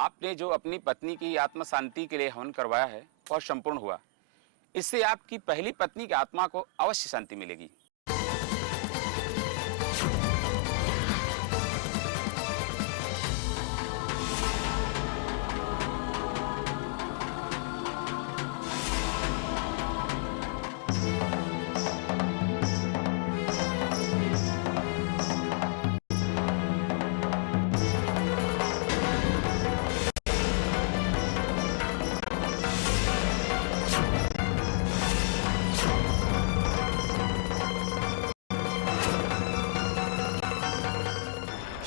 आपने जो अपनी पत्नी की आत्मा शांति के लिए हवन करवाया है वह संपूर्ण हुआ। इससे आपकी पहली पत्नी की आत्मा को अवश्य शांति मिलेगी।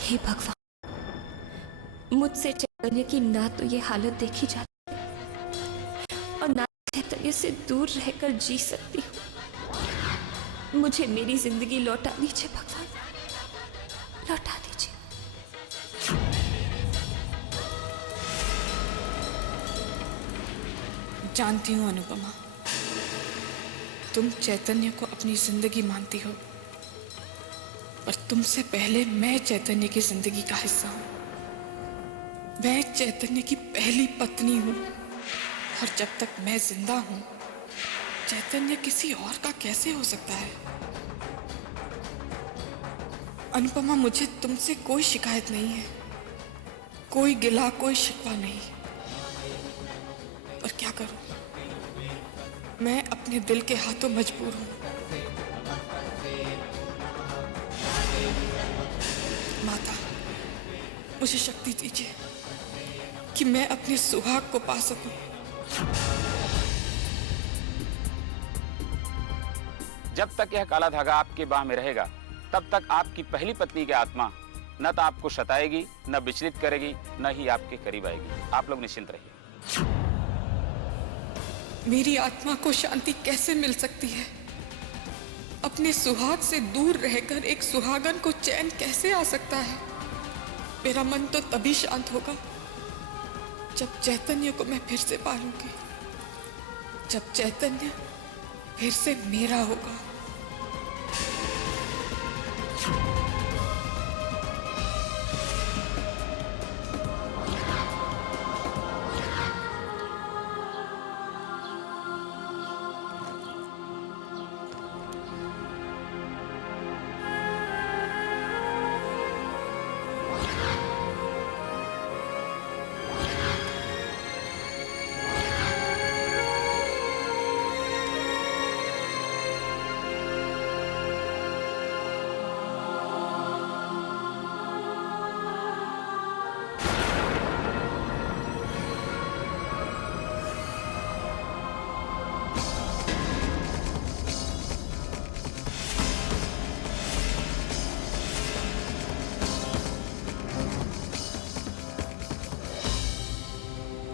हे भगवान, मुझसे चैतन्य की ना तो ये हालत देखी जाती है और ना चैतन्य से दूर रहकर जी सकती हूँ। मुझे मेरी जिंदगी लौटा दीजिए भगवान, लौटा दीजिए। जानती हूँ अनुपमा, तुम चैतन्य को अपनी जिंदगी मानती हो, पर तुमसे पहले मैं चैतन्य की जिंदगी का हिस्सा हूं। मैं चैतन्य की पहली पत्नी हूं और जब तक मैं जिंदा हूं, चैतन्य किसी और का कैसे हो सकता है? अनुपमा, मुझे तुमसे कोई शिकायत नहीं है, कोई गिला, कोई शिकवा नहीं, पर क्या करूं? मैं अपने दिल के हाथों मजबूर हूं। माता, मुझे शक्ति दीजिए कि मैं अपने सुहाग को पा सकूं। जब तक यह काला धागा आपके बाह में रहेगा, तब तक आपकी पहली पत्नी की आत्मा न तो आपको सताएगी, न विचलित करेगी, न ही आपके करीब आएगी। आप लोग निश्चिंत रहिए। मेरी आत्मा को शांति कैसे मिल सकती है? अपने सुहाग से दूर रहकर एक सुहागन को चैन कैसे आ सकता है? मेरा मन तो तभी शांत होगा जब चैतन्य को मैं फिर से पालूंगी, जब चैतन्य फिर से मेरा होगा।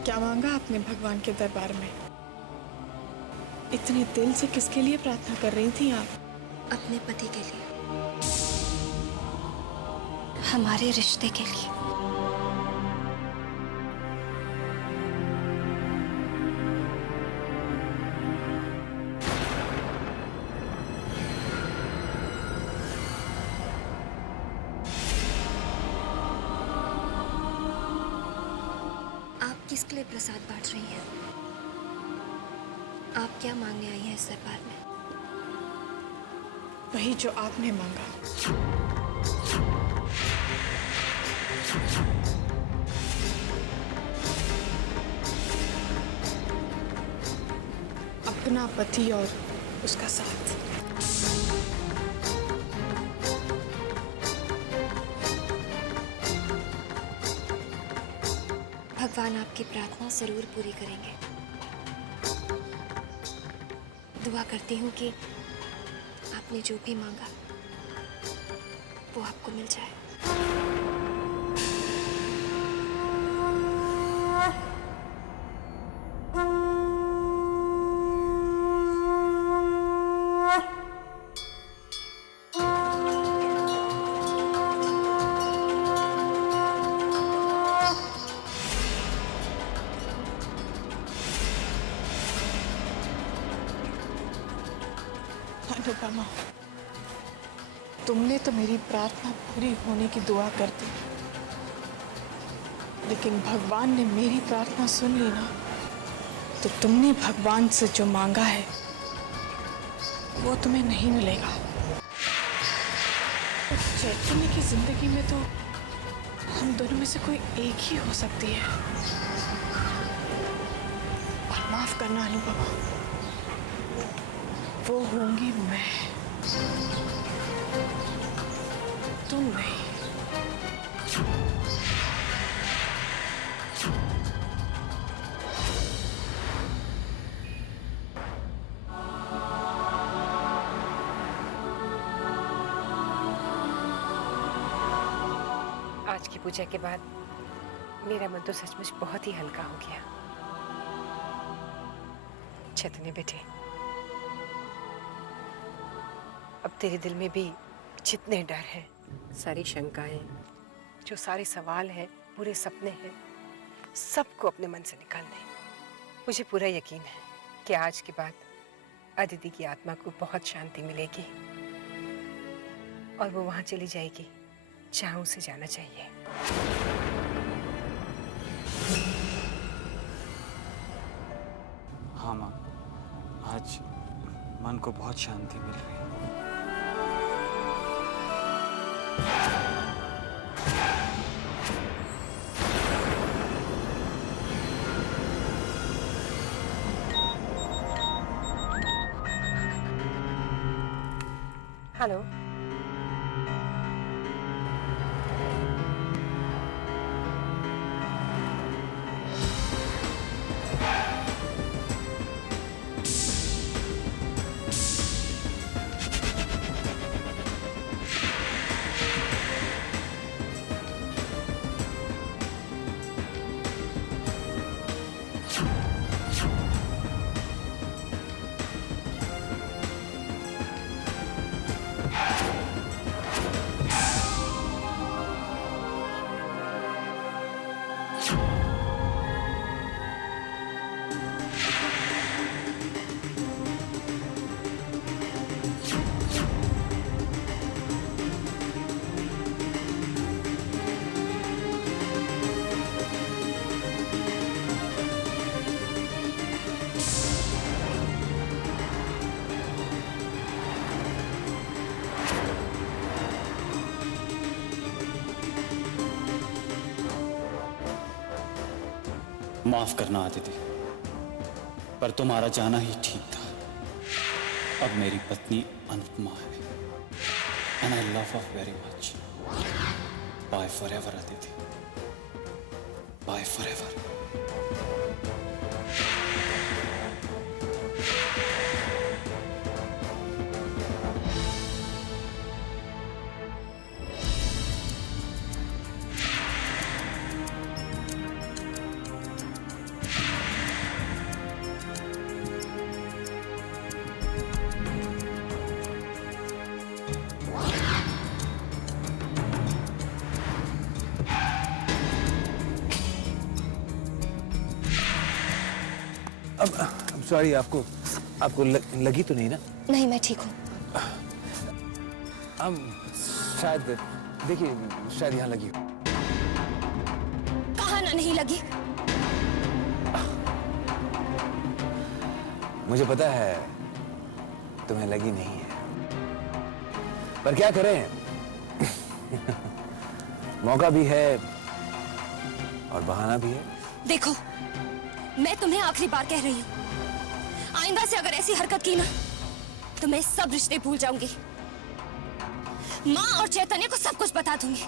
क्या मांगा आपने भगवान के दरबार में? इतने दिल से किसके लिए प्रार्थना कर रही थी आप? अपने पति के लिए, हमारे रिश्ते के लिए। किसके लिए प्रसाद बांट रही हैं? आप क्या मांगने आई हैं इस दरबार में? वही जो आपने मांगा। अपना पति और उसका साथ। भगवान आपकी प्रार्थना जरूर पूरी करेंगे। दुआ करती हूँ कि आपने जो भी मांगा वो आपको मिल जाए। अनुपमा, तुमने तो मेरी प्रार्थना पूरी होने की दुआ कर दी, लेकिन भगवान ने मेरी प्रार्थना सुन ली ना, तो तुमने भगवान से जो मांगा है वो तुम्हें नहीं मिलेगा। चैतन्य की जिंदगी में तो हम दोनों में से कोई एक ही हो सकती है। और माफ करना अनुभव, वो होंगी मैं, तुम नहीं। आज की पूजा के बाद मेरा मन तो सचमुच बहुत ही हल्का हो गया। चैतन्य बेटे, अब तेरे दिल में भी जितने डर हैं, सारी शंकाएं, जो सारे सवाल हैं, पूरे सपने हैं, सबको अपने मन से निकाल दे। मुझे पूरा यकीन है कि आज के बाद अदिति की आत्मा को बहुत शांति मिलेगी और वो वहां चली जाएगी जहां उसे जाना चाहिए। हाँ माँ, आज मन को बहुत शांति मिल रही है। हेलो, माफ करना अदिति, पर तुम्हारा जाना ही ठीक था। अब मेरी पत्नी अनुपमा है and I love her very much. Bye forever Aditi, bye forever. अब सॉरी, आपको लगी तो नहीं ना? नहीं, मैं ठीक हूँ। अब शायद देखिए, शायद यहाँ लगी हो। कहाँ ना नहीं लगी? मुझे पता है तुम्हें लगी नहीं है, पर क्या करें मौका भी है और बहाना भी है। देखो, मैं तुम्हें आखिरी बार कह रही हूँ, आइंदा से अगर ऐसी हरकत की ना तो मैं सब रिश्ते भूल जाऊंगी। माँ और चैतन्य को सब कुछ बता दूंगी।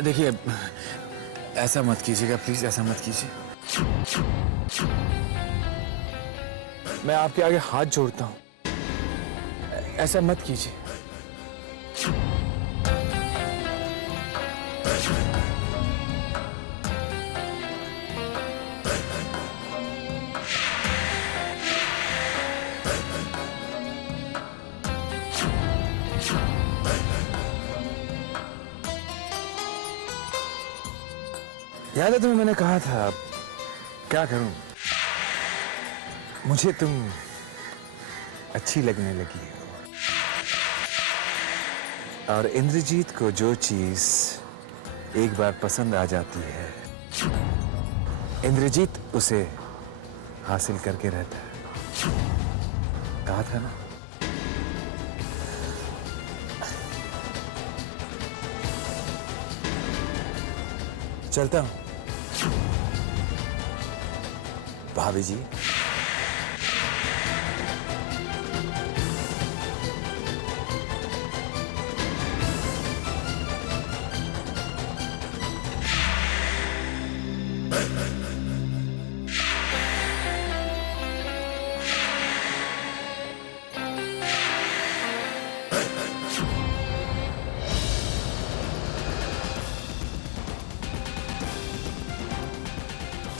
देखिए, ऐसा मत कीजिएगा प्लीज, ऐसा मत कीजिए। मैं आपके आगे हाथ जोड़ता हूं, ऐसा मत कीजिए। याद है तुम्हें मैंने कहा था, क्या करूं, मुझे तुम अच्छी लगने लगी हो। और इंद्रजीत को जो चीज एक बार पसंद आ जाती है, इंद्रजीत उसे हासिल करके रहता है। कहा था ना। चलता हूं भाभी जी।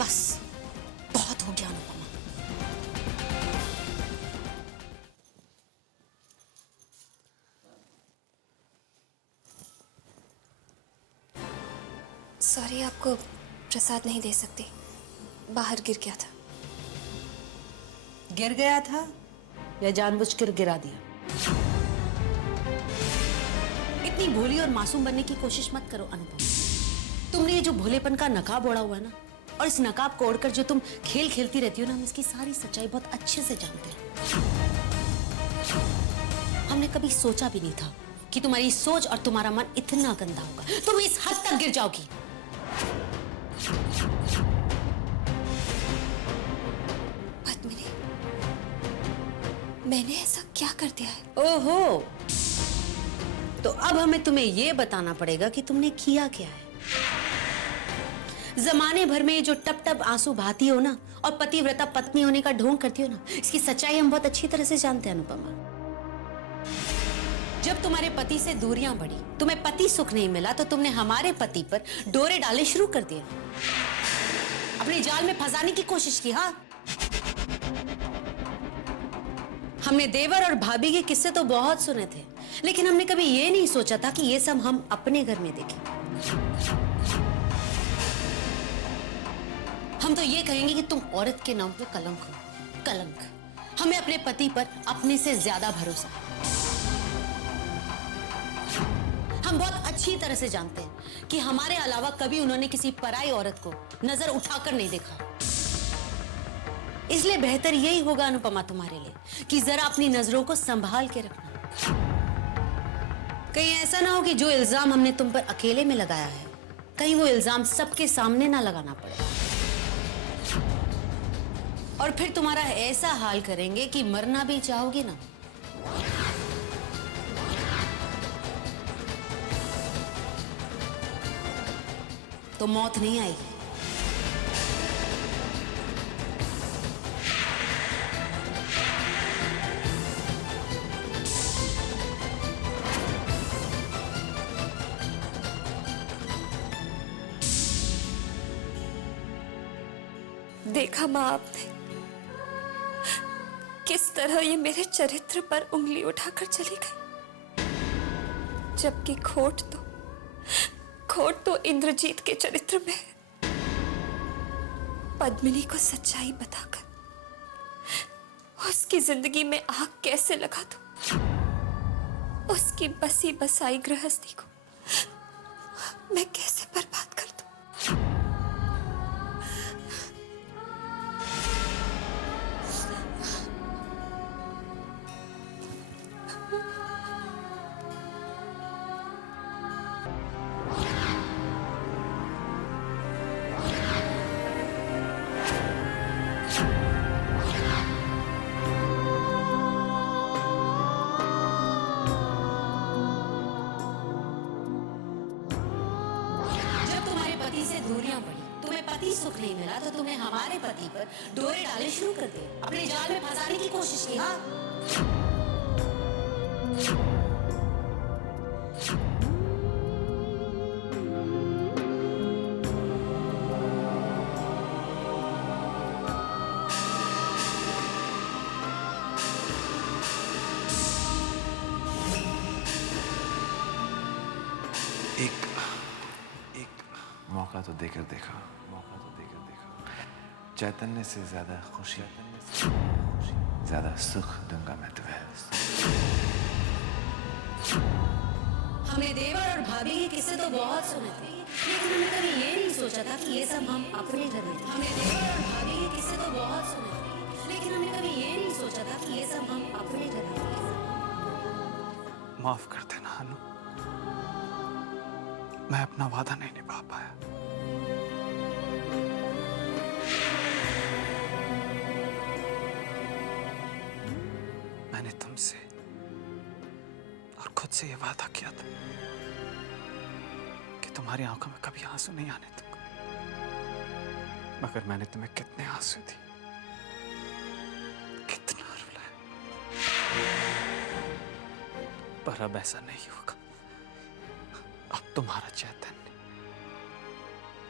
बस बहुत हो गया अनुपमा। सॉरी, आपको प्रसाद नहीं दे सकती, बाहर गिर गया था। गिर गया था या जानबूझकर गिरा दिया? इतनी भोली और मासूम बनने की कोशिश मत करो अनुपमा। तुमने ये जो भोलेपन का नकाब ओढ़ा हुआ है ना, और इस नकाब को ओढ़कर जो तुम खेल खेलती रहती हो ना, हम इसकी सारी सच्चाई बहुत अच्छे से जानते हैं। हमने कभी सोचा भी नहीं था कि तुम्हारी सोच और तुम्हारा मन इतना गंदा होगा, तुम इस हद तक गिर जाओगी। पद्मिनी, मैंने ऐसा क्या कर दिया है? ओहो, तो अब हमें तुम्हें यह बताना पड़ेगा कि तुमने किया क्या है। जमाने भर में जो टप टप आंसू बहाती हो ना, और पतिव्रता पत्नी होने का ढोंग करती हो ना, इसकी सच्चाई हम बहुत अच्छी तरह से जानते हैं अनुपमा। जब तुम्हारे पति से दूरियां बढ़ी, तुम्हें पति सुख नहीं मिला, तो तुमने हमारे पति पर डोरे डाले शुरू कर दिए, अपने जाल में फंसाने की कोशिश की। हाँ, हमने देवर और भाभी के किस्से तो बहुत सुने थे, लेकिन हमने कभी ये नहीं सोचा था कि ये सब हम अपने घर में देखें। हम तो ये कहेंगे कि तुम औरत के नाम पे कलंक हो, कलंक। हमें अपने पति पर अपने से ज्यादा भरोसा है। हम बहुत अच्छी तरह से जानते हैं कि हमारे अलावा कभी उन्होंने किसी पराई औरत को नजर उठाकर नहीं देखा। इसलिए बेहतर यही होगा अनुपमा तुम्हारे लिए कि जरा अपनी नजरों को संभाल के रखना। कहीं ऐसा ना हो कि जो इल्जाम हमने तुम पर अकेले में लगाया है, कहीं वो इल्जाम सबके सामने ना लगाना पड़े, और फिर तुम्हारा ऐसा हाल करेंगे कि मरना भी चाहोगी ना। तो मौत नहीं आएगी। देखा माँ आपने किस तरह ये मेरे चरित्र पर उंगली उठाकर चली गई, जबकि खोट तो इंद्रजीत के चरित्र में है। पद्मिनी को सच्चाई बताकर उसकी जिंदगी में आग कैसे लगा दूं, उसकी बसी बसाई गृहस्थी को मैं कैसे बर्बाद कर दूं। दूरियां बढ़ी, तुम्हें पति सुख नहीं मिला, तो तुम्हें हमारे पति पर डोरे डाले शुरू कर दिए, अपने जाल में फंसाने की कोशिश की। हाँ, एक मौका मौका तो देकर देखो, मौका तो देकर देखो। चैतन्य से ज्यादा खुशी, ज्यादा सुख दूंगा मैं तुम्हें। हमने देवर और भाभी के किस्से तो बहुत सुने थे, लेकिन हमने कभी ये नहीं सोचा था कि ये सब हम अपने घर में। हमने देवर और भाभी के किस्से तो बहुत सुने थे, लेकिन हमने कभी ये नहीं सोचा था कि ये सब हम अपने घर में। माफ कर देना अनु, मैं अपना वादा नहीं निभा पाया। मैंने तुमसे और खुद से ये वादा किया था कि तुम्हारी आंखों में कभी आंसू नहीं आने दूंगा, मगर मैंने तुम्हें कितने आंसू दिए, कितना रुलाया। पर अब ऐसा नहीं होगा। अब तुम्हारा चैतन्य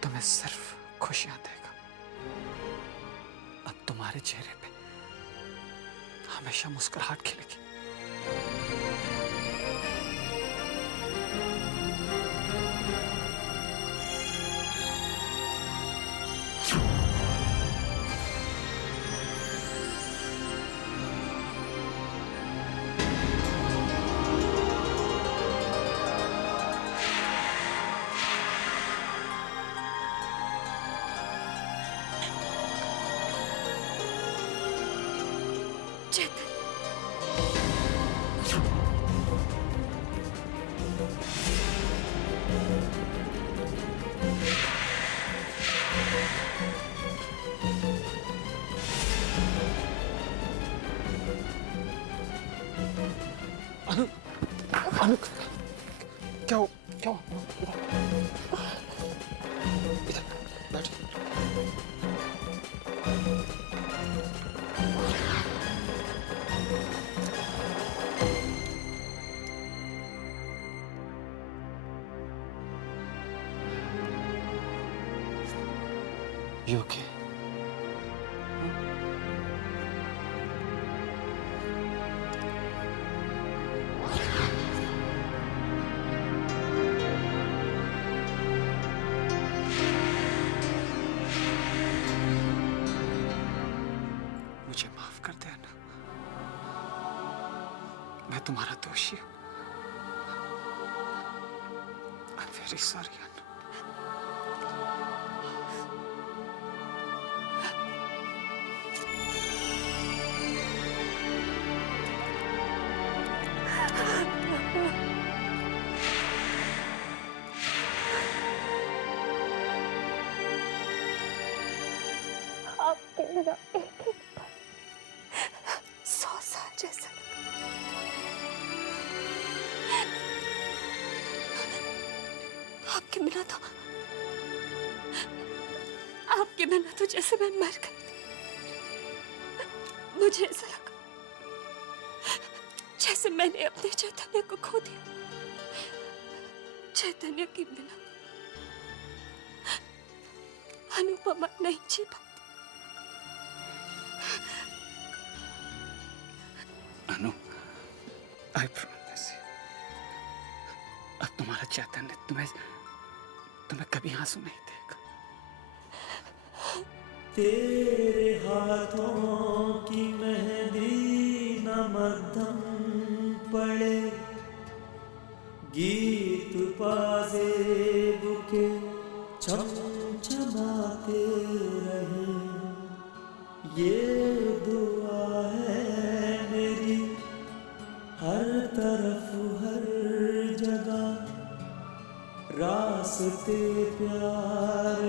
तुम्हें सिर्फ खुशियां देगा। अब तुम्हारे चेहरे पे हमेशा मुस्कुराहट खिलेगी। चेतन, अनु, अनु, क्या हो? इधर बैठ। You okay? मुझे माफ कर दे अनु, मैं तुम्हारा दोषी हूं। I'm very sorry अनु। आपके बिना एक एक पल 100 साल जैसा आपके बिना तो जैसे मैं मर गई। मुझे ऐसा लगा जैसे मैंने अपने चैतन्य को खो दिया। चैतन्य के बिना अनुपमा नहीं जी पाती। अनु, I promise you, अब तुम्हारा चैतन्य तुम्हें कभी आंसू नहीं देगा। तेरे हाथों की मेहंदी न मध्यम पड़े, गीत पाजेब के चमचमाते रहे, ये दुआ है मेरी हर तरफ हर जगह, रास्ते प्यार।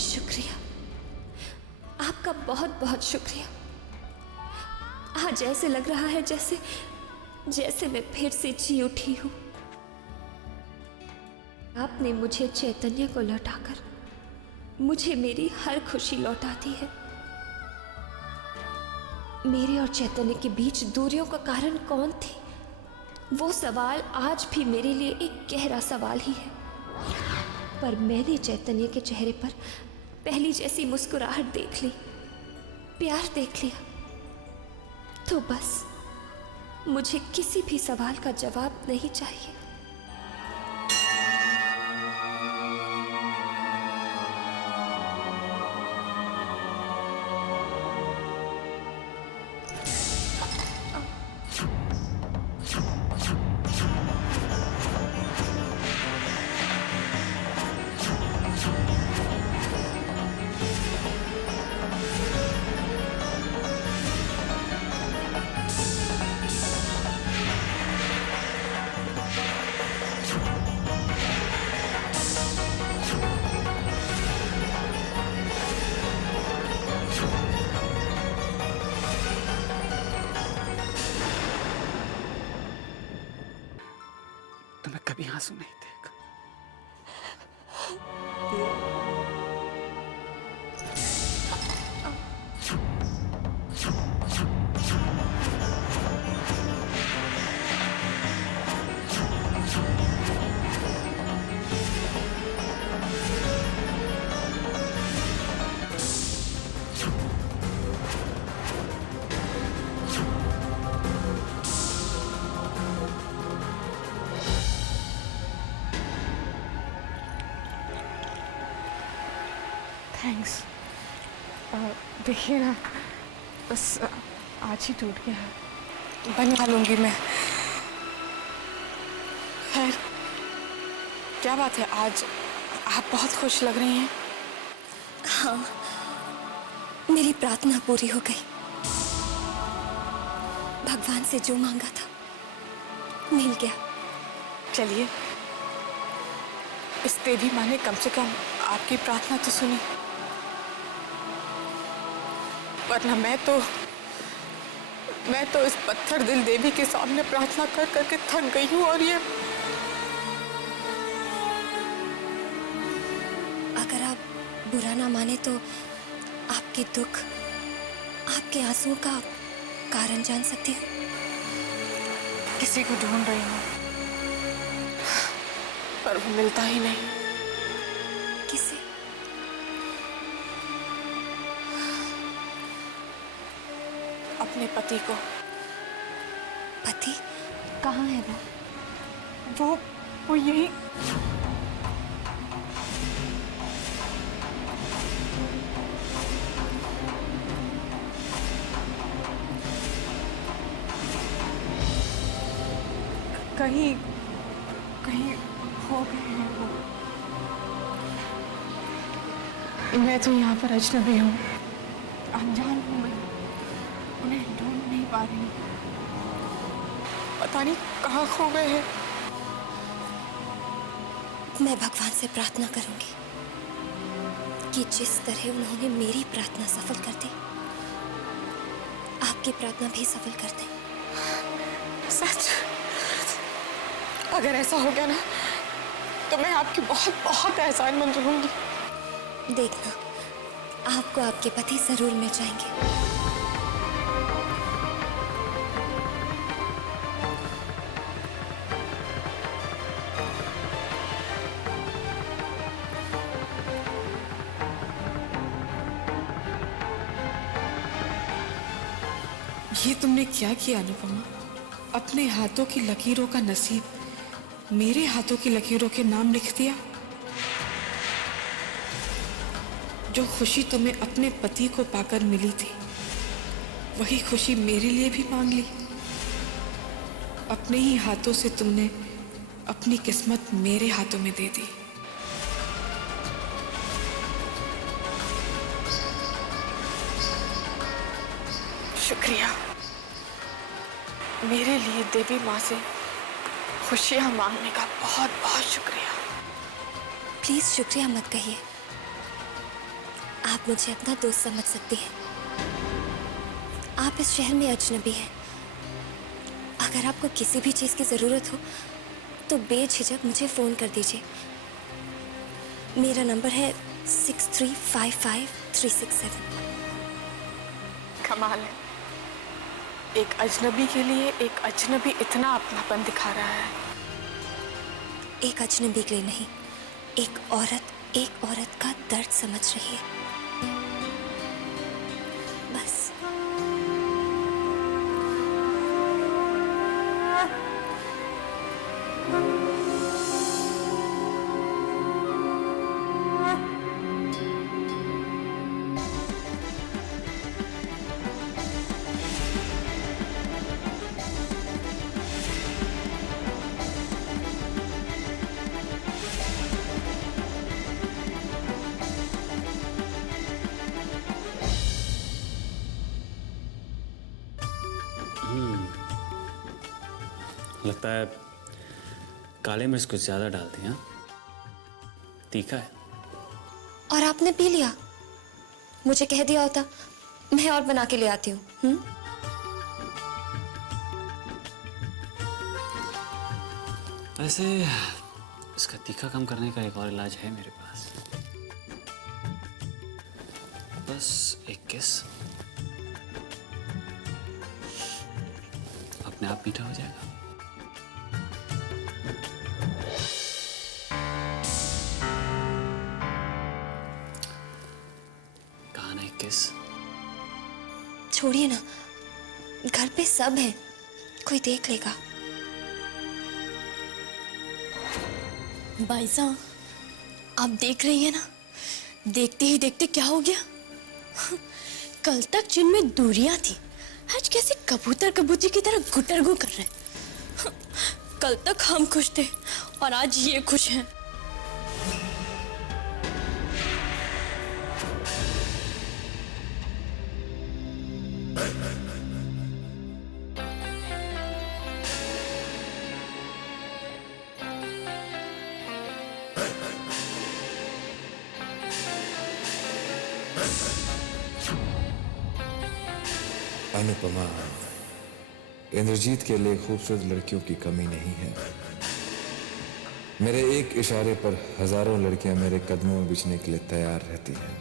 शुक्रिया, आपका बहुत बहुत शुक्रिया। आज ऐसे लग रहा है जैसे मैं फिर से जी उठी हूं। आपने मुझे चैतन्य को लौटाकर मुझे मेरी हर खुशी लौटा दी है। मेरे और चैतन्य के बीच दूरियों का कारण कौन थी, वो सवाल आज भी मेरे लिए एक गहरा सवाल ही है। पर मैंने चैतन्य के चेहरे पर पहली जैसी मुस्कुराहट देख ली, प्यार देख लिया। तो बस मुझे किसी भी सवाल का जवाब नहीं चाहिए। तुम्हें कभी आंसू नहीं देखा। थैंक्स। देखिए ना, बस आज ही टूट गया है, बनवा लूंगी मैं। खैर, क्या बात है, आज आप बहुत खुश लग रही हैं। हाँ, मेरी प्रार्थना पूरी हो गई। भगवान से जो मांगा था मिल गया। चलिए, इस देवी माँ ने कम से कम आपकी प्रार्थना तो सुनी, वरना मैं तो इस पत्थर दिल देवी के सामने प्रार्थना कर करके थक गई हूँ। और ये अगर आप बुरा ना माने तो आपके दुख, आपके आंसुओं का कारण जान सकती हूँ। किसी को ढूंढ रही हूँ, पर वो मिलता ही नहीं। किसे? अपने पति को। पति कहाँ है वो यही। कहीं हो गए हैं वो। मैं तो यहाँ पर अजनबी हूँ, अनजान हूँ मैं, उन्हें ढूंढ नहीं पा रही हूँ। पता नहीं कहाँ खो गए हैं। मैं भगवान से प्रार्थना करूंगी कि जिस तरह उन्होंने मेरी प्रार्थना सफल कर दी, आपकी प्रार्थना भी सफल कर दे। सच? अगर ऐसा हो गया ना, तो मैं आपकी बहुत बहुत एहसानमंद रहूंगी। देखना, आपको आपके पति जरूर मिल जाएंगे। ये तुमने क्या किया अनुपमा? अपने हाथों की लकीरों का नसीब मेरे हाथों की लकीरों के नाम लिख दिया। जो खुशी तुम्हें अपने पति को पाकर मिली थी, वही खुशी मेरे लिए भी मांग ली। अपने ही हाथों से तुमने अपनी किस्मत मेरे हाथों में दे दी। शुक्रिया। मेरे लिए देवी माँ से खुशियाँ मांगने का बहुत बहुत शुक्रिया। प्लीज शुक्रिया मत कहिए। आप मुझे अपना दोस्त समझ सकती हैं। आप इस शहर में अजनबी हैं। अगर आपको किसी भी चीज़ की ज़रूरत हो तो बेझिझक मुझे फ़ोन कर दीजिए। मेरा नंबर है 6355-367। कमाल है, एक अजनबी के लिए एक अजनबी इतना अपनापन दिखा रहा है। एक अजनबी के लिए नहीं, एक औरत का दर्द समझ रही है। बस। लगता है काले मिर्च कुछ ज्यादा डाल दी। हाँ, तीखा है। और आपने पी लिया। मुझे कह दिया होता, मैं और बना के ले आती हूँ। वैसे इसका तीखा कम करने का एक और इलाज है मेरे पास। बस एक किस, अपने आप मीठा हो जाएगा। कहाँ ना एक किस? छोड़िए ना, घर पे सब है, कोई देख लेगा। भाई साहब, आप देख रही है ना, देखते ही देखते क्या हो गया। कल तक जिनमें दूरियां थी, आज कैसे कबूतर कबूतरी की तरह गुटरगू कर रहे हैं। कल तक हम खुश थे और आज ये खुश हैं। अनुपमा, इंद्रजीत के लिए खूबसूरत लड़कियों की कमी नहीं है। मेरे एक इशारे पर हजारों लड़कियां मेरे कदमों में बिछने के लिए तैयार रहती हैं,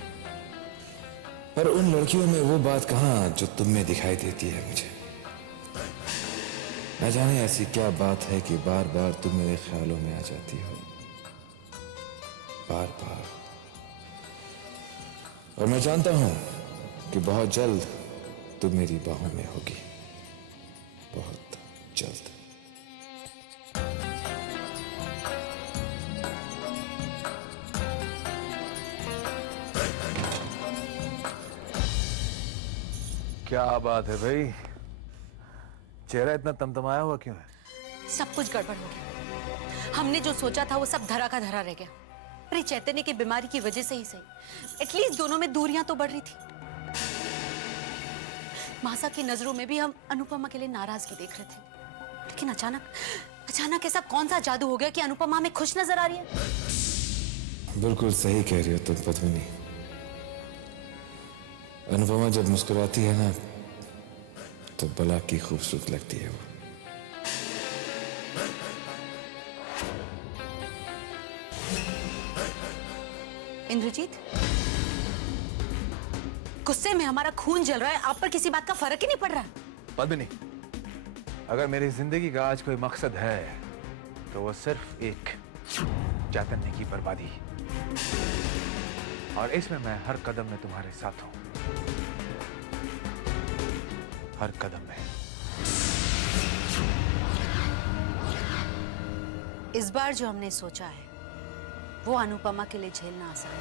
पर उन लड़कियों में वो बात कहाँ जो तुम में दिखाई देती है मुझे। न जाने ऐसी क्या बात है कि बार बार तुम मेरे ख्यालों में आ जाती हो, बार बार। और मैं जानता हूं कि बहुत जल्द तुम मेरी बाहों में होगी, बहुत जल्द। क्या बात है भाई, चेहरा इतना तमतमाया हुआ क्यों है? सब कुछ गड़बड़ हो गया। हमने जो सोचा था वो सब धरा का धरा रह गया। पर चैतन्य की बीमारी की वजह से ही सही, एटलीस्ट दोनों में दूरियां तो बढ़ रही थी। मासा की नजरों में भी हम अनुपमा के लिए नाराजगी देख रहे थे, लेकिन अचानक ऐसा कौन सा जादू हो गया कि अनुपमा में खुश नजर आ रही है। बिल्कुल सही कह रही हो तुम पद्मिनी। अनुपमा जब मुस्कुराती है ना, तो बला की खूबसूरत लगती है वो। इंद्रजीत, गुस्से में हमारा खून जल रहा है, आप पर किसी बात का फर्क ही नहीं पड़ रहा। पद्मिनी, अगर मेरी जिंदगी का आज कोई मकसद है तो वो सिर्फ एक चैतन्य की बर्बादी, और इसमें मैं हर कदम में तुम्हारे साथ हूं, हर कदम में। इस बार जो हमने सोचा है वो अनुपमा के लिए झेलना आसान है,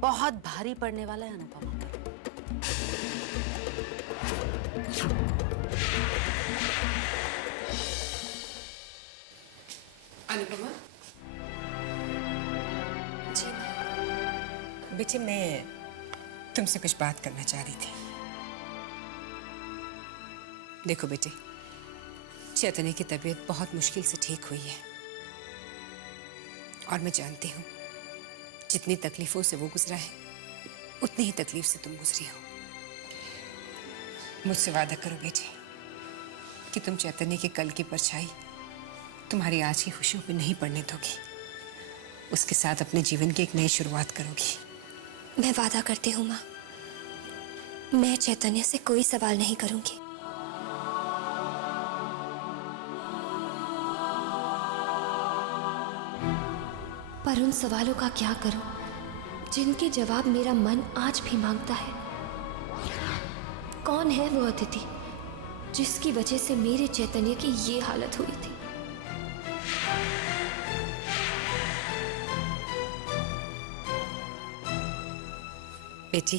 बहुत भारी पड़ने वाला है अनुपमा पर। अनुपमा जी बेटे, मैं तुमसे कुछ बात करना चाह रही थी। देखो बेटे, चैतन्य की तबीयत बहुत मुश्किल से ठीक हुई है, और मैं जानती हूँ जितनी तकलीफों से वो गुजरा है उतनी ही तकलीफ से तुम गुजरी हो। मुझसे वादा करो बेटे कि तुम चैतन्य के कल की परछाई तुम्हारी आज की खुशियों पे नहीं पड़ने दोगी, उसके साथ अपने जीवन की एक नई शुरुआत करोगी। मैं वादा करती हूँ माँ, मैं चैतन्य से कोई सवाल नहीं करूंगी। पर उन सवालों का क्या करूं जिनके जवाब मेरा मन आज भी मांगता है। कौन है वो अतिथि जिसकी वजह से मेरे चैतन्य की ये हालत हुई थी? बेटी,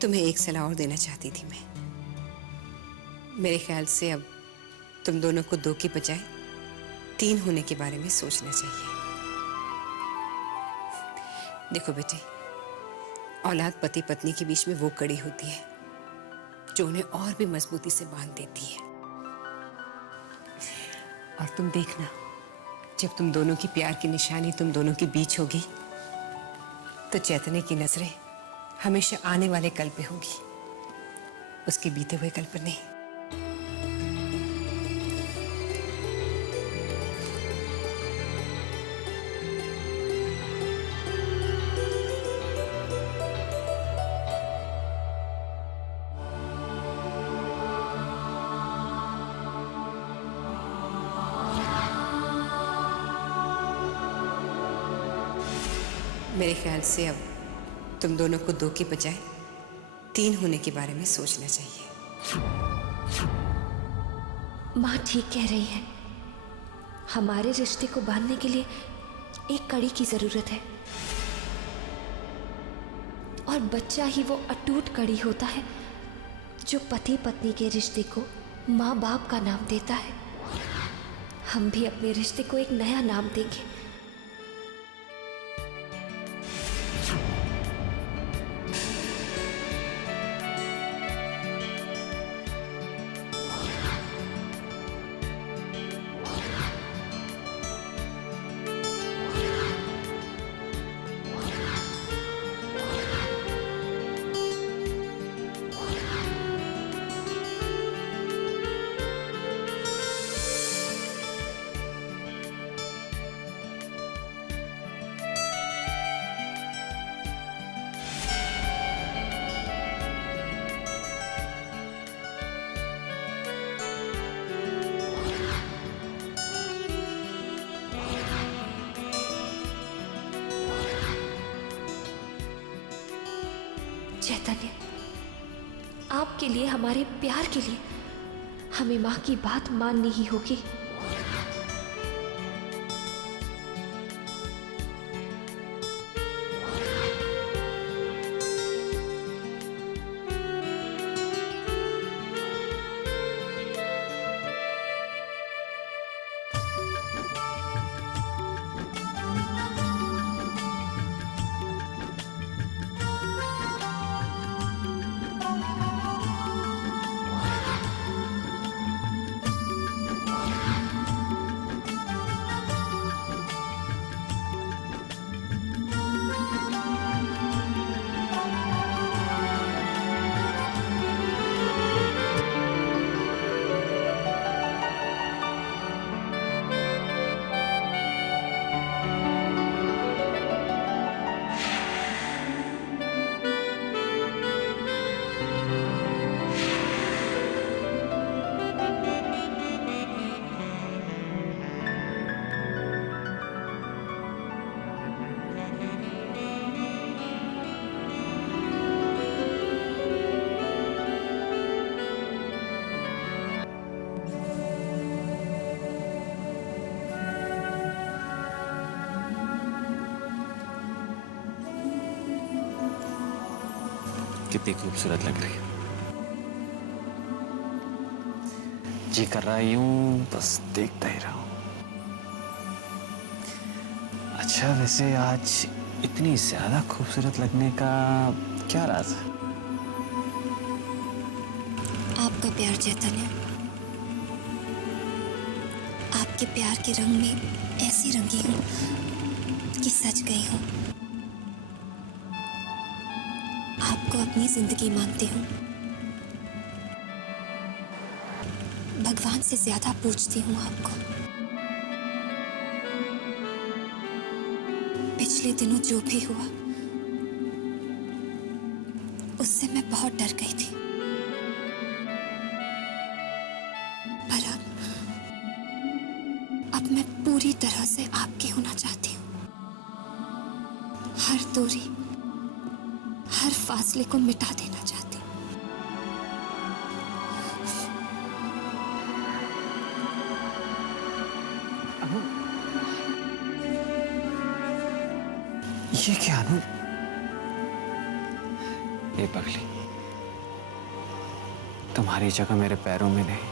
तुम्हें एक सलाह और देना चाहती थी मैं। मेरे ख्याल से अब तुम दोनों को 2 की बजाय 3 होने के बारे में सोचना चाहिए। देखो बेटे, औलाद पति पत्नी के बीच में वो कड़ी होती है जो उन्हें और भी मजबूती से बांध देती है। और तुम देखना, जब तुम दोनों की प्यार की निशानी तुम दोनों के बीच होगी तो चैतन्य की नजरें हमेशा आने वाले कल पे होगी, उसके बीते हुए कल पर नहीं। मेरे ख्याल से अब तुम दोनों को 2 की बजाय 3 होने के बारे में सोचना चाहिए। माँ ठीक कह रही है। हमारे रिश्ते को बांधने के लिए एक कड़ी की जरूरत है, और बच्चा ही वो अटूट कड़ी होता है जो पति पत्नी के रिश्ते को माँ बाप का नाम देता है। हम भी अपने रिश्ते को एक नया नाम देंगे। चैतन्य, आपके लिए, हमारे प्यार के लिए हमें माँ की बात माननी ही होगी। कितनी खूबसूरत लग रही है। जी कर रहा यूं बस देखता ही रहा हूं। अच्छा, वैसे आज इतनी ज्यादा खूबसूरत लगने का क्या राज है? आपका प्यार चैतन्य, आपके प्यार के रंग में ऐसी रंगी हूं कि सज गई हूं। आपको अपनी जिंदगी मानती हूँ, भगवान से ज्यादा पूछती हूँ आपको। पिछले दिनों जो भी हुआ उससे मैं बहुत डर गई थी, पर अब मैं पूरी तरह से आपकी होना चाहती हूँ। हर दूरी, हर फासले को मिटा देना चाहती हूँ। ये क्या अनु? ये पगली तुम्हारी जगह मेरे पैरों में नहीं,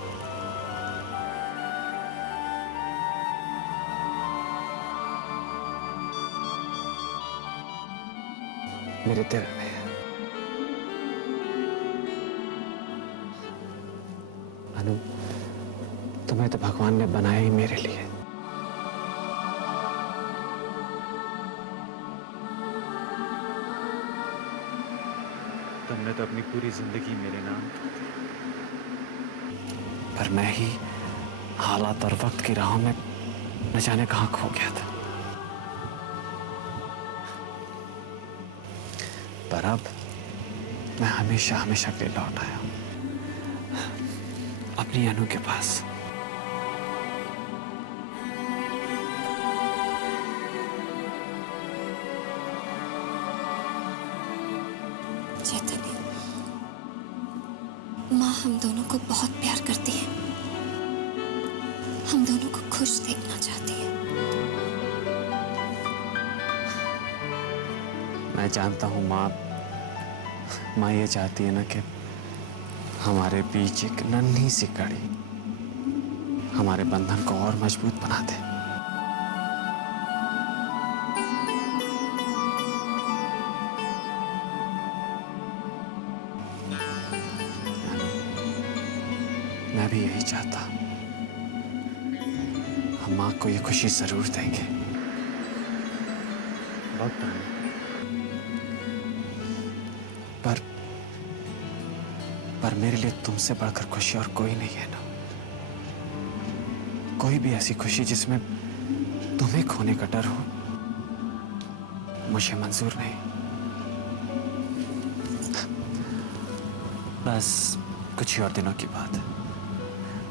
मेरे दिल में है। अनु, तुम्हें तो भगवान ने बनाया ही मेरे लिए। तुमने तो अपनी पूरी जिंदगी मेरे नाम कर दी। पर मैं ही हालात और वक्त की राहों में न जाने कहां खो गया था। पर अब मैं हमेशा हमेशा के लिए लौट आया हूं अपनी अनु के पास। चैतन्य, माँ हम दोनों को बहुत प्यार करती है, हम दोनों को खुश देखना चाहती है। मैं जानता हूं माँ ये चाहती है ना कि हमारे बीच एक नन्ही सी कड़ी हमारे बंधन को और मजबूत बना दे। मैं भी यही चाहता। हम माँ को ये खुशी जरूर देंगे। वक्त आने पर मेरे लिए तुमसे बढ़कर खुशी और कोई नहीं है ना। कोई भी ऐसी खुशी जिसमें तुम्हें खोने का डर हो मुझे मंजूर नहीं। बस कुछ ही और दिनों की बात है,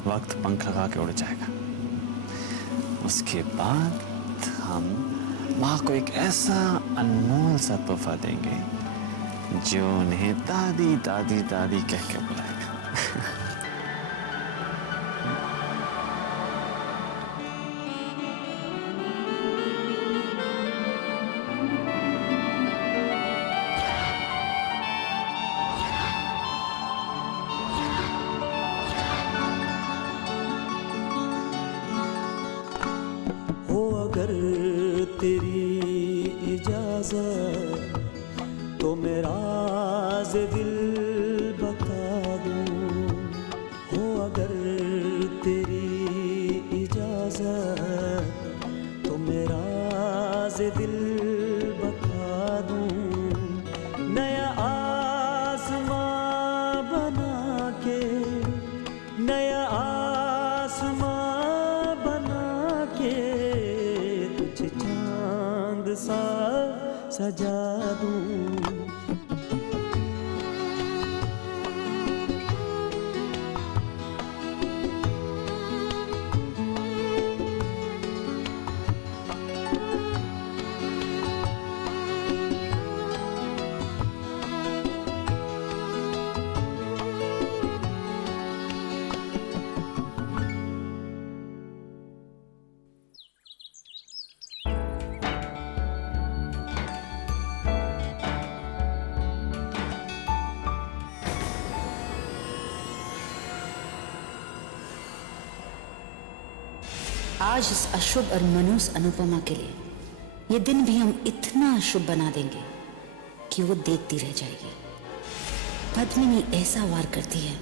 वक्त पंख लगा के उड़ जाएगा। उसके बाद हम माँ को एक ऐसा अनमोल सा तोहफा देंगे जो उन्हें दादी दादी दादी कह के बुलाएगा। हो अगर तेरी इजाजत तो मेरा दिल बता दूं। हो अगर तेरी इजाजत तो मेरा दिल बता दूं। नया आसमां बना के, नया आसमां बना के तुझे चांद सा सजा दूं। आज इस अशुभ और मनूस अनुपमा के लिए ये दिन भी हम इतना अशुभ बना देंगे कि वो देखती रह जाएगी। पद्मिनी ऐसा वार करती है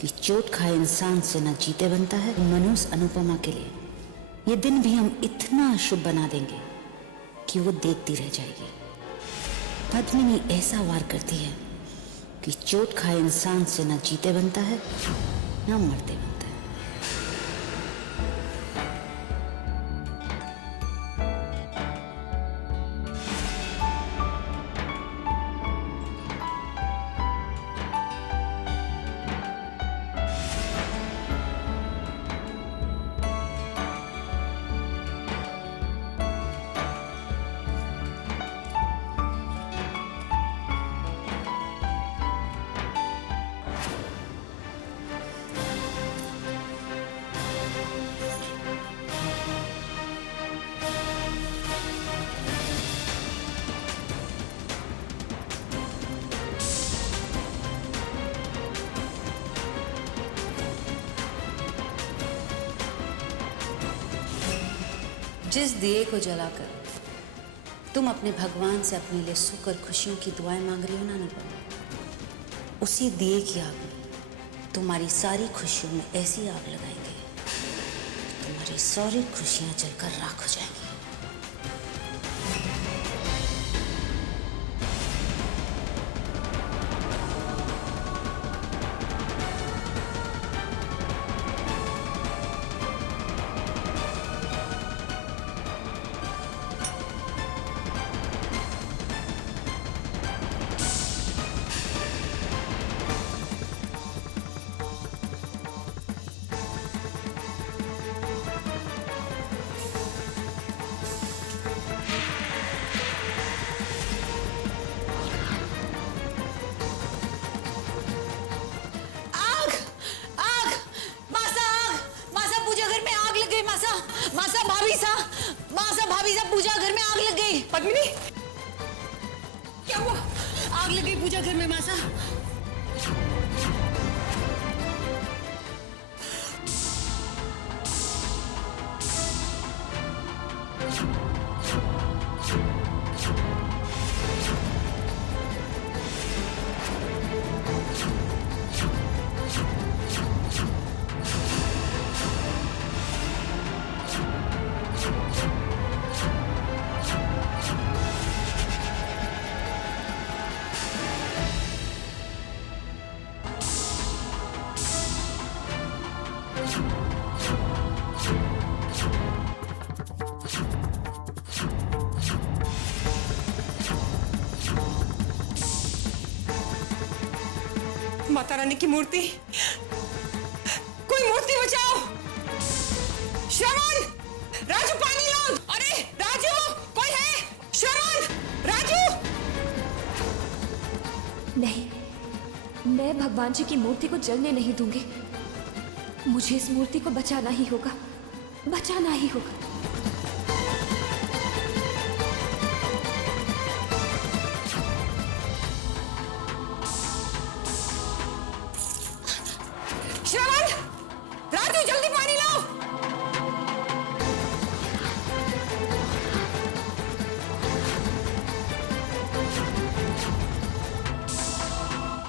कि चोट खाए इंसान से न जीते बनता है। मनूस अनुपमा के लिए ये दिन भी हम इतना अशुभ बना देंगे कि वो देखती रह जाएगी। पद्मिनी ऐसा वार करती है कि चोट खाए इंसान से न जीते बनता है न मरते बनता है। जिस दिए को जलाकर तुम अपने भगवान से अपने लिए सुख और खुशियों की दुआएं मांग रही हो ना अनुपमा, उसी दिए की आग में तुम्हारी सारी खुशियों में ऐसी आग लगाई गई तुम्हारी सारी खुशियां जलकर राख हो जाएंगी। पूजा घर में आग लग गई। पद्मिनी, क्या हुआ? आग लग गई पूजा घर में मासा। माता रानी की मूर्ति, कोई मूर्ति बचाओ। श्रवण, राजू पानी लो। अरे राजू, कोई है? श्रवण, राजू। नहीं, मैं भगवान जी की मूर्ति को जलने नहीं दूंगी। मुझे इस मूर्ति को बचाना ही होगा, बचाना ही होगा। श्रवण, राजू जल्दी पानी लाओ।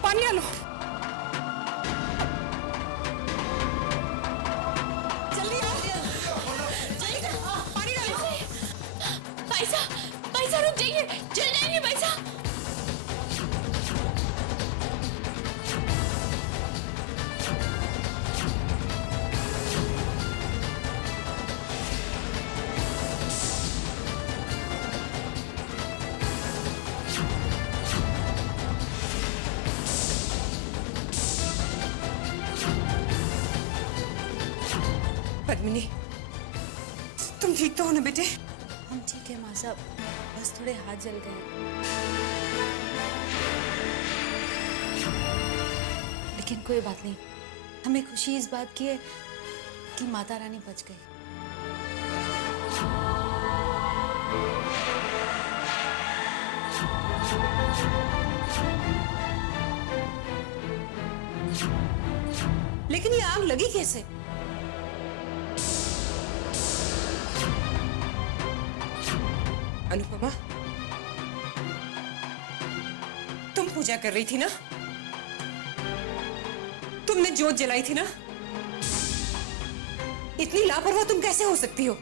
पानी लो। जल्दी पानी डालो। पैसा रुक जाइए, जल जाएंगे पैसा। पद्मिनी, तुम ठीक तो हो ना बेटे? हम ठीक है माँ साहब, बस थोड़े हाथ जल गए। लेकिन कोई बात नहीं, हमें खुशी इस बात की है कि माता रानी बच गई। लेकिन ये आग लगी कैसे? अनुपमा, तुम पूजा कर रही थी ना? तुमने जोत जलाई थी ना? इतनी लापरवाह तुम कैसे हो सकती हो?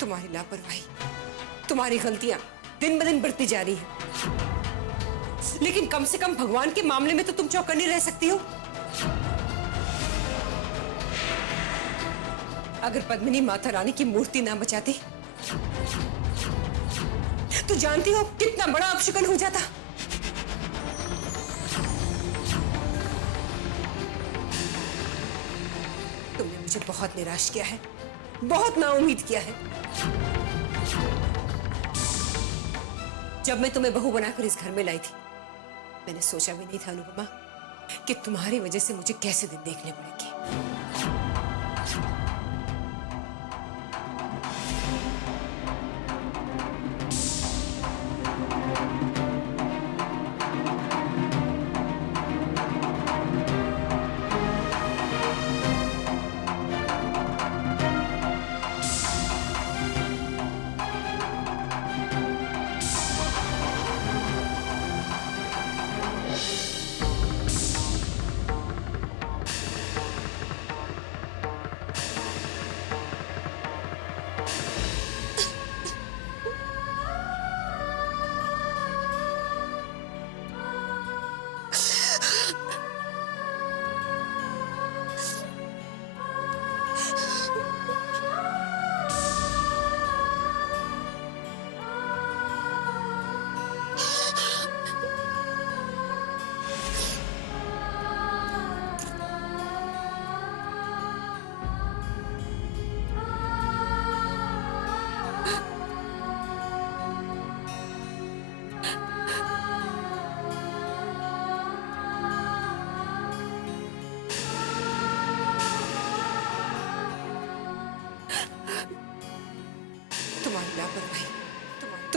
तुम्हारी लापरवाही, तुम्हारी गलतियां दिन ब दिन बढ़ती जा रही है। लेकिन कम से कम भगवान के मामले में तो तुम चौकन्नी रह सकती हो। अगर पद्मिनी माता रानी की मूर्ति ना बचाती तो जानती हो कितना बड़ा अपशकुन हो जाता। तुमने मुझे बहुत निराश किया है, बहुत नाउम्मीद किया है। जब मैं तुम्हें बहू बनाकर इस घर में लाई थी, मैंने सोचा भी नहीं था अनुपमा कि तुम्हारी वजह से मुझे कैसे दिन देखने पड़ेंगे।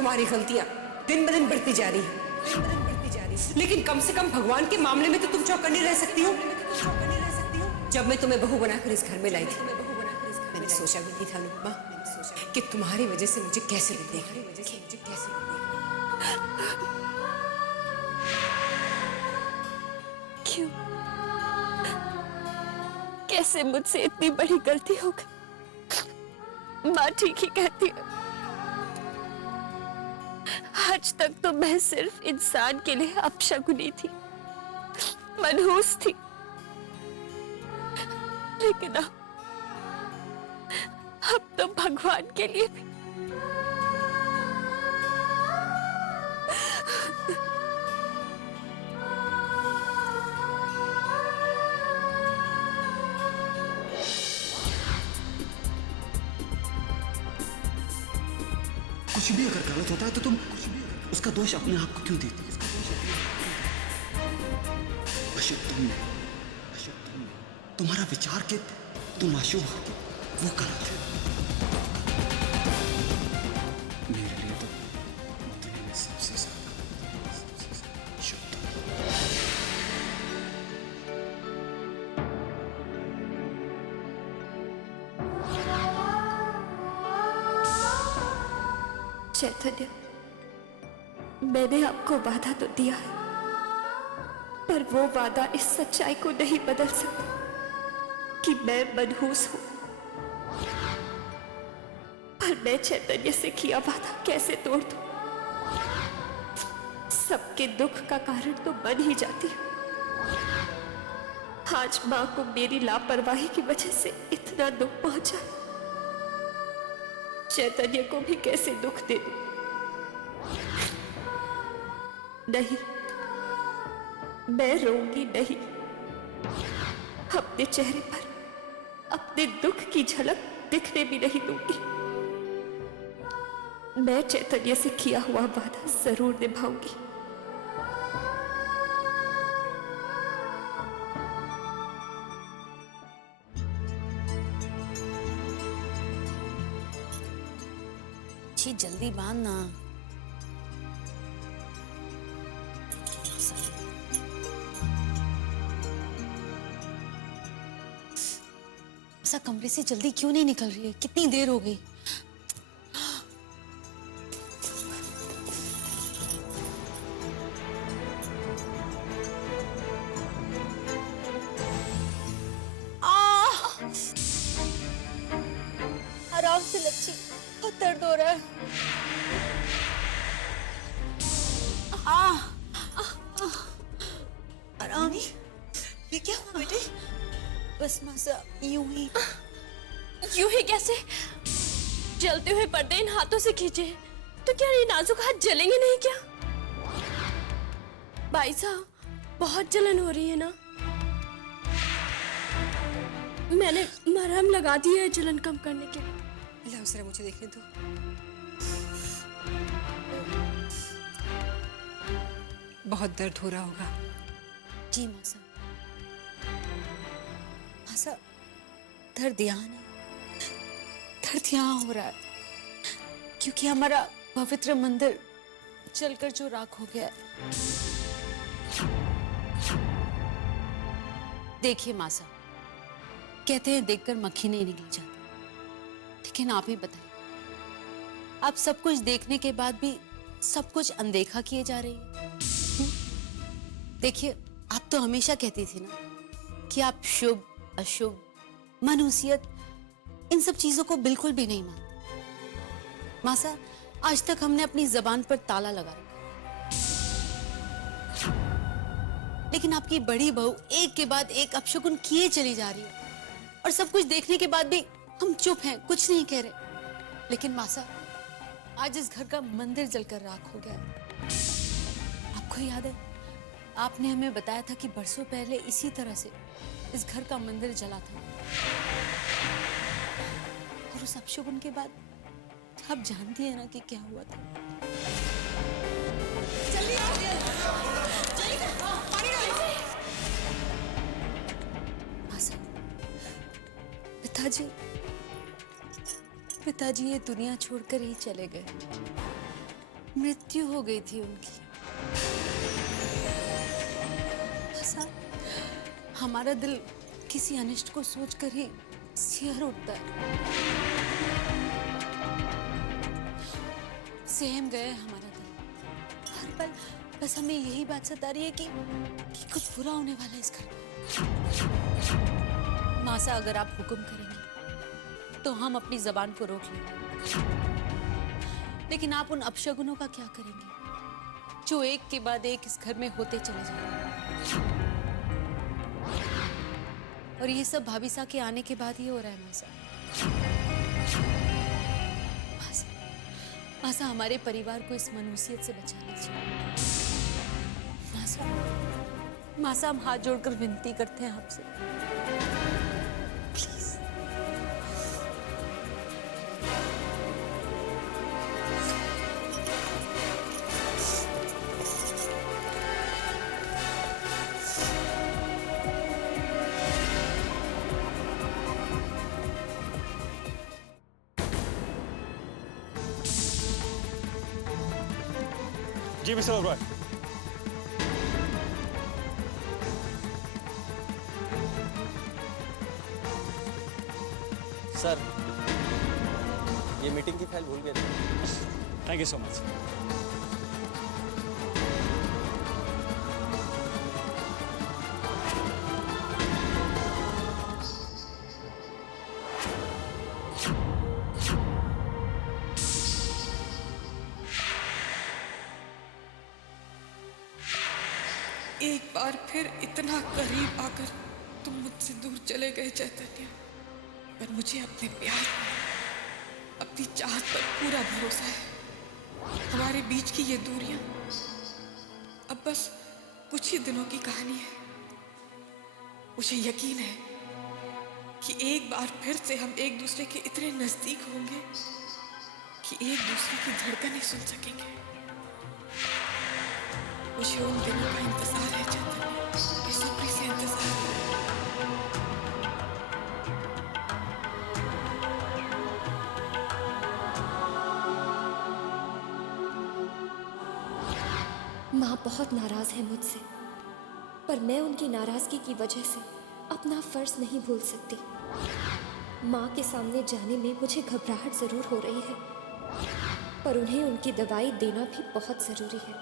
तुम्हारी गलतियां दिन ब दिन बढ़ती जा रही हैं। लेकिन कम से कम भगवान के मामले में तो तुम चौकन्नी रह सकती हो। जब मैं तुम्हें बहू बनाकर इस घर में लाई थी, मैंने सोचा भी नहीं था अनुपमा कि तुम्हारी वजह से मुझे कैसे देखेगा। क्यों? कैसे मुझसे इतनी बड़ी गलती हो गई? माँ ठीक ही कहती है, आज तक तो मैं सिर्फ इंसान के लिए अपशगुनी थी, मनहूस थी, लेकिन अब तो भगवान के लिए भी। कुछ भी अगर गलत होता है तो तुम उसका दोष अपने आप को क्यों देती हो? अशुभ तुम्हारा विचार के तुम अशुभ वो गलत है। मेरे लिए तो दुनिया में सबसे ज्यादा शुद्ध। चैतन्य, मैंने आपको वादा तो दिया है, पर वो वादा इस सच्चाई को नहीं बदल सकता कि मैं मनहूस हूं। पर मैं चैतन्य से किया वादा कैसे तोड़ दूं? सबके दुख का कारण तो बन ही जाती हूं। आज मां को मेरी लापरवाही की वजह से इतना दुख पहुंचा, चैतन्य को भी कैसे दुख दे दूं? नहीं, मैं रोऊंगी नहीं। अपने चेहरे पर अपने दुख की झलक दिखने भी नहीं दूंगी। मैं चैतन्य से किया हुआ वादा जरूर निभाऊंगी। जी जल्दी बांध ना। ऐसा कमरे से जल्दी क्यों नहीं निकल रही है? कितनी देर हो गई? आराम से लच्छी, बहुत दर्द हो रहा है। आराम। ये क्या हुआ बेटे? बस मासा यूं ही कैसे? जलते हुए पर्दे इन हाथों से खींचे तो क्या ये नाजुक हाथ जलेंगे नहीं क्या? भाई साहब, बहुत जलन हो रही है ना? मैंने मरहम लगा दी है जलन कम करने के लिए। लाओ जरा मुझे देखने दो। बहुत दर्द हो रहा होगा। जी मासा। मासा, दर्द यहाँ नहीं, दर्द यहाँ हो रहा है क्योंकि हमारा पवित्र मंदिर जलकर जो राख हो गया है। देखिए मासा, कहते हैं देखकर मक्खी नहीं निकल जाती, लेकिन आप ही बताइए, आप सब कुछ देखने के बाद भी सब कुछ अनदेखा किए जा रही है। देखिए, आप तो हमेशा कहती थी ना कि आप शुभ अशुभ मनुष्यत इन सब चीजों को बिल्कुल भी नहीं मानते। मासा, आज तक हमने अपनी जबान पर ताला लगा रखा, लेकिन आपकी बड़ी बहू एक के बाद एक अपशगुन किए चली जा रही है और सब कुछ देखने के बाद भी हम चुप हैं, कुछ नहीं कह रहे। लेकिन मासा, आज इस घर का मंदिर जलकर राख हो गया। आपको याद है, आपने हमें बताया था कि बरसों पहले इसी तरह से इस घर का मंदिर जला था, और उस अपशगुन के बाद आप जानती हैं ना कि क्या हुआ था। मासा, पिताजी ये दुनिया छोड़कर ही चले गए, मृत्यु हो गई थी उनकी। ऐसा हमारा दिल किसी अनिष्ट को सोचकर ही सिहर उठता है। सहम गया है हमारा दिल। हर पल बस हमें यही बात सता रही है कि कुछ बुरा होने वाला है इस घर में। मासा, अगर आप हुक्म करेंगे तो हम अपनी जबान को रोक लेंगे, लेकिन आप उन अपशगुनों का क्या करेंगे जो एक के बाद एक इस घर में होते चले जा रहे हैं? और ये सब भाभी सा के आने के बाद ही हो रहा है। मासा, मासा हमारे परिवार को इस मनुष्यत से बचा लीजिए। मासा, मासा हम हाथ जोड़कर विनती करते हैं आपसे, प्लीज। जी मिस्टर ओबरॉय। सर, ये मीटिंग की फाइल भूल गए थे। Thank you so much. एक बार फिर इतना करीब आकर तुम मुझसे दूर चले गए चैतन्य, पर मुझे अपने प्यार पर, अपनी चाहत पर पूरा भरोसा है। हमारे बीच की ये दूरियां अब बस कुछ ही दिनों की कहानी है। मुझे यकीन है कि एक बार फिर से हम एक दूसरे के इतने नजदीक होंगे कि एक दूसरे की धड़कनें सुन सकेंगे। मुझे उन दिनों का इंतजार है चैतन्य, बेसब्री से इंतजार है। माँ बहुत नाराज है मुझसे, पर मैं उनकी नाराजगी की वजह से अपना फर्ज नहीं भूल सकती। माँ के सामने जाने में मुझे घबराहट जरूर हो रही है, पर उन्हें उनकी दवाई देना भी बहुत जरूरी है।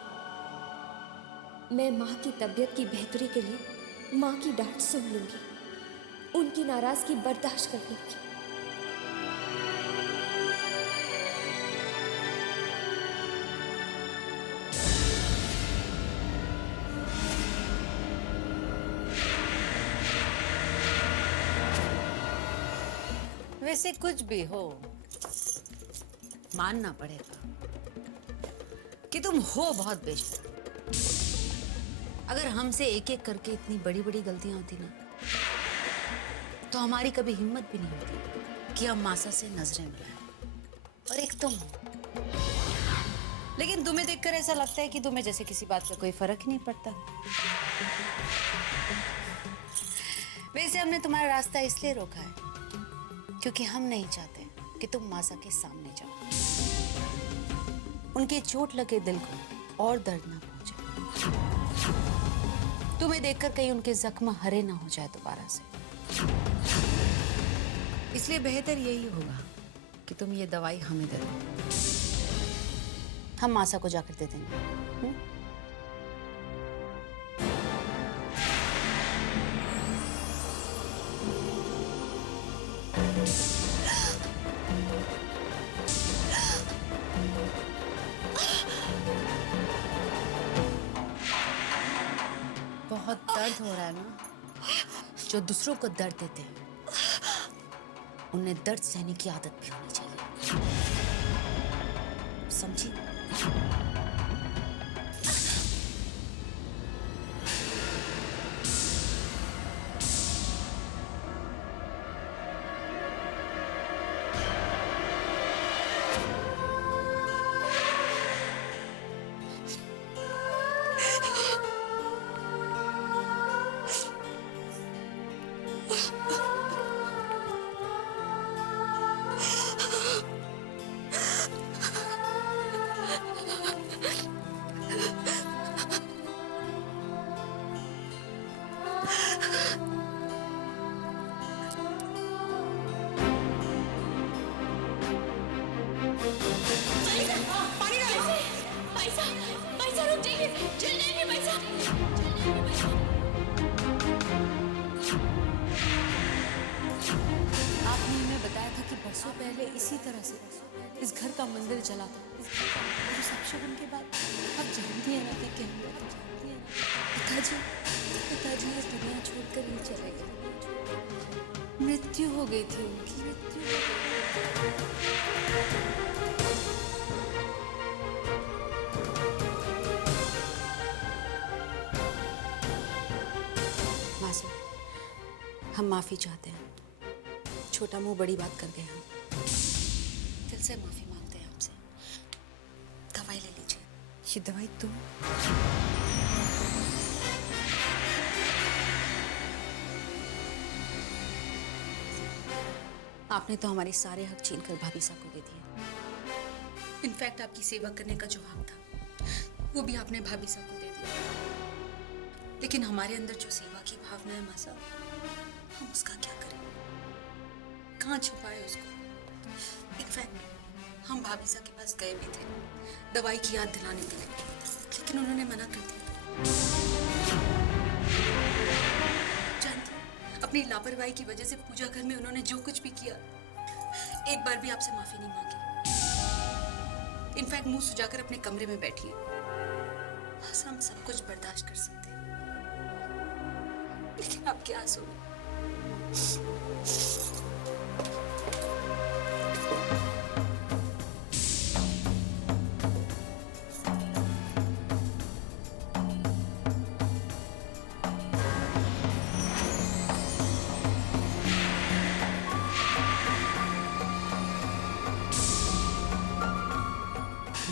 मैं माँ की तबीयत की बेहतरी के लिए माँ की डांट सुन लूंगी, उनकी नाराजगी बर्दाश्त कर लूंगी। वैसे कुछ भी हो, मानना पड़ेगा कि तुम हो बहुत बेशर्म। अगर हमसे एक एक करके इतनी बड़ी बड़ी गलतियां होती ना, तो हमारी कभी हिम्मत भी नहीं होती कि हम मासा से नजरें मिलाएं। और एक तुम हो, लेकिन तुम्हें देखकर ऐसा लगता है कि तुम्हें जैसे किसी बात का कोई फर्क ही नहीं पड़ता। वैसे हमने तुम्हारा रास्ता इसलिए रोका है क्योंकि हम नहीं चाहते कि तुम मासा के सामने जाओ, उनके चोट लगे दिल को और दर्द ना पहुंचे। तुम्हें देखकर कहीं उनके जख्म हरे ना हो जाए दोबारा से। इसलिए बेहतर यही होगा कि तुम ये दवाई हमें दे दो, हम मासा को जाकर दे देंगे। बहुत दर्द हो रहा है ना? जो दूसरों को दर्द देते हैं उन्हें दर्द सहने की आदत भी होनी चाहिए, समझी? तरह से इस घर का मंदिर जला था। और उस अपशगुन के बाद आप जानती हैं ना कि क्या हुआ था, जानती हैं ना? पिताजी इस दुनिया छोड़कर ही चले गए। मृत्यु हो गई थी उनकी, मृत्यु हो गई थी। मासूम, हम माफी चाहते हैं। छोटा मुंह बड़ी बात कर गए हम। दिल से माफी मांगते हैं आपसे। दवाई ले लीजिए। ये दवाई तुम? आपने तो हमारे सारे हक छीनकर भाभी साहब को दे दिए। इनफैक्ट आपकी सेवा करने का जो हक था वो भी आपने भाभी साहब को दे दिया। लेकिन हमारे अंदर जो सेवा की भावना है माँ साहब, हम उसका क्या करें? कहाँ छुपाए उसको? इनफैक्ट हम भाभी साहब के पास गए भी थे दवाई की याद दिलाने के लिए, लेकिन उन्होंने मना कर दिया। जानती, अपनी लापरवाही की वजह से पूजा घर में उन्होंने जो कुछ भी किया, एक बार भी आपसे माफी नहीं मांगी। इनफैक्ट मुंह सुजाकर अपने कमरे में बैठी है। बस हम सब कुछ बर्दाश्त कर सकते हैं, लेकिन आप क्या सोचो?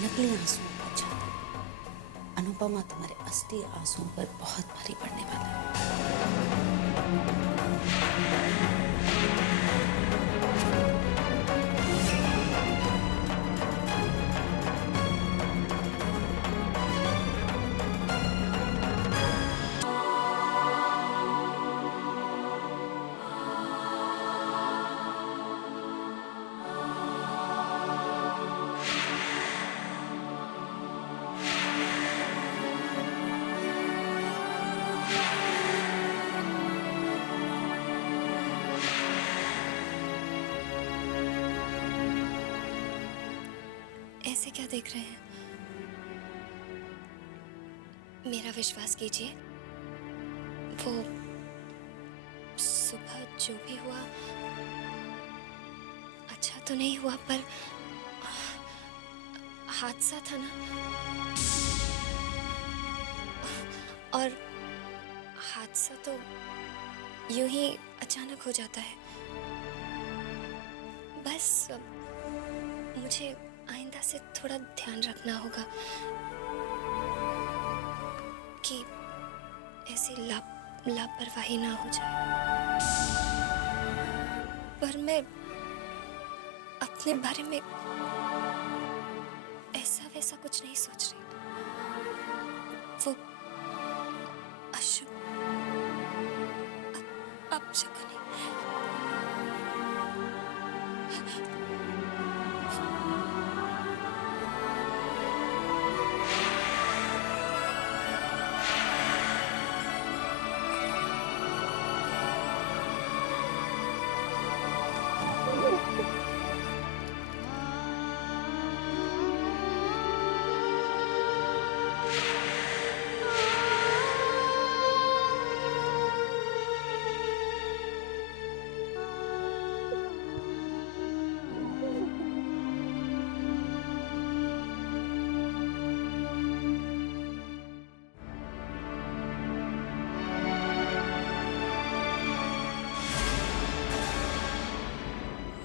नकली आंसुओं का अच्छा, अनुपमा तुम्हारे असली आंसुओं पर बहुत भारी पड़ने वाला है। ऐसे क्या देख रहे हैं? मेरा विश्वास कीजिए, वो सुबह जो भी हुआ अच्छा तो नहीं हुआ, पर हादसा था ना, और हादसा तो यूं ही अचानक हो जाता है। बस मुझे आइंदा से थोड़ा ध्यान रखना होगा कि ऐसी लापरवाही ना हो जाए। पर मैं अपने बारे में ऐसा वैसा कुछ नहीं सोच रही। वो अशुभ अपशकुन है।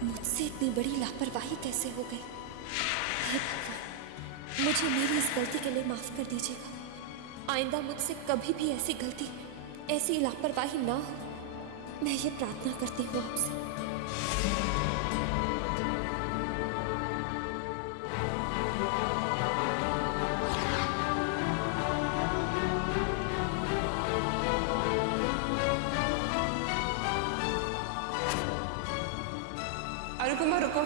मुझसे इतनी बड़ी लापरवाही कैसे हो गई? हे भगवान, मुझे मेरी इस गलती के लिए माफ कर दीजिएगा। आइंदा मुझसे कभी भी ऐसी गलती, ऐसी लापरवाही ना हो, मैं ये प्रार्थना करती हूँ आपसे। अनुपमा रुको।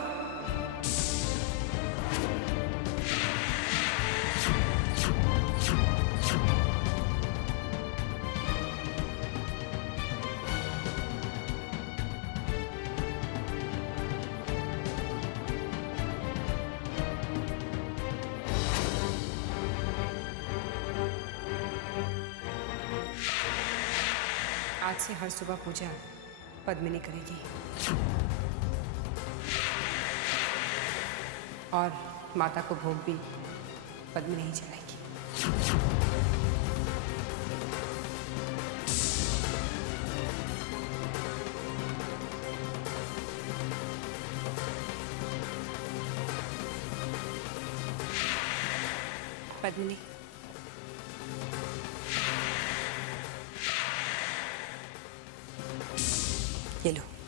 आज से हर सुबह पूजा पद्मिनी करेगी और माता को भोग भी पद्मिनी ही चलाएगी। पद्मिनी, ये लो।